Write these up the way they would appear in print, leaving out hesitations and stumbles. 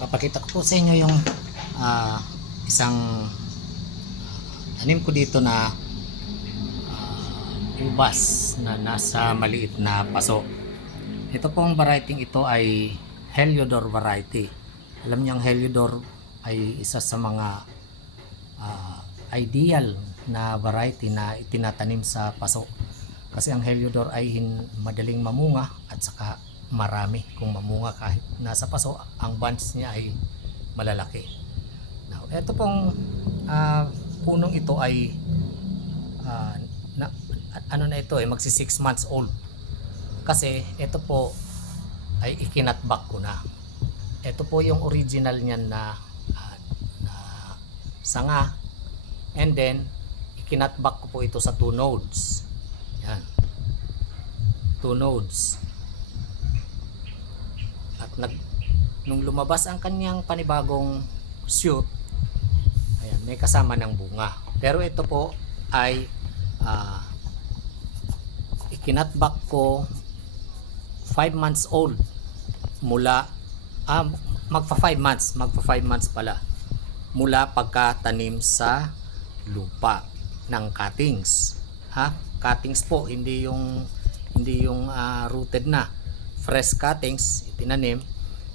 Papakita ko po sa inyo yung ah, isang tanim ko dito na ubas na nasa maliit na paso. Ito pong variety ito ay Heliodor variety. Alam niyo ang Heliodor ay isa sa mga ideal na variety na itinatanim sa paso. Kasi ang Heliodor ay madaling mamunga at saka marami kung mamunga kahit nasa paso, ang bunch niya ay malalaki. Now, ito pong punong ito ay ano na ito magsi 6 months old. Kasi ito po ay ikinatbak ko na. Ito po yung original niyan na sanga, and then ikinatbak ko po ito sa 2 nodes. Yan. 2 nodes. At nung lumabas ang kanyang panibagong shoot, ayan, may kasama ng bunga. Pero ito po ay ikinatbak ko 5 months old mula magpa 5 months pala mula pagkatanim sa lupa ng cuttings. Cuttings po, hindi yung rooted na, fresh cuttings itinanim,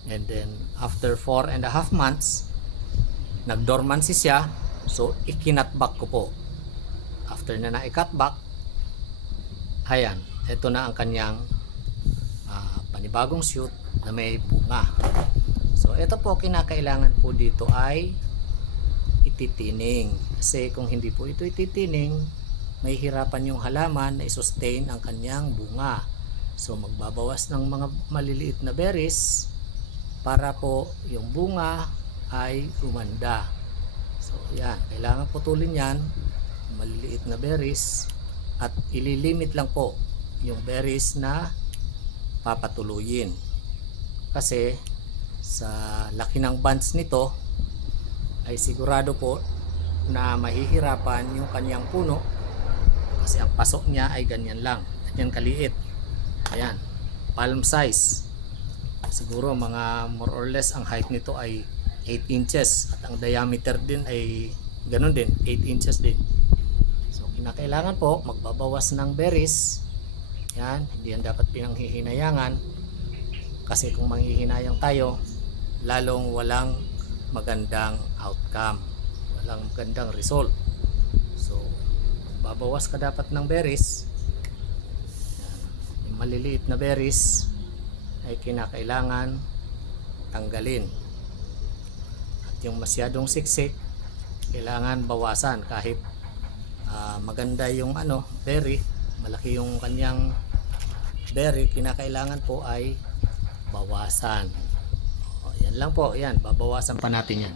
and then after 4.5 months nagdormancy siya, so ikinatbak ko po. After na ikatbak, ayan, ito na ang kanyang panibagong shoot na may bunga. So ito po, kinakailangan po dito ay ititining, kasi kung hindi po ito ititining, may hirapan yung halaman na i-sustain ang kanyang bunga. So magbabawas ng mga maliliit na berries para po yung bunga ay gumanda. So yan, kailangan putulin yan, maliliit na berries, at ililimit lang po yung berries na papatuloyin. Kasi sa laki ng bunch nito ay sigurado po na mahihirapan yung kanyang puno, kasi ang pasok niya ay ganyan lang, ganyan kaliit. Ayan, palm size. Siguro mga more or less ang height nito ay 8 inches at ang diameter din ay ganun din, 8 inches din. So kinakailangan po magbabawas ng berries. Yan, hindi yan dapat pinanghihinayangan, kasi kung manghihinayang tayo, lalong walang magandang outcome, walang magandang result. So magbabawas ka dapat ng berries. Yan, yung maliliit na berries ay kinakailangan tanggalin, at yung masyadong siksik kailangan bawasan. Kahit maganda yung berry, malaki yung kanyang berry, kinakailangan po ay bawasan. Yan lang po, yan, babawasan pa natin yan.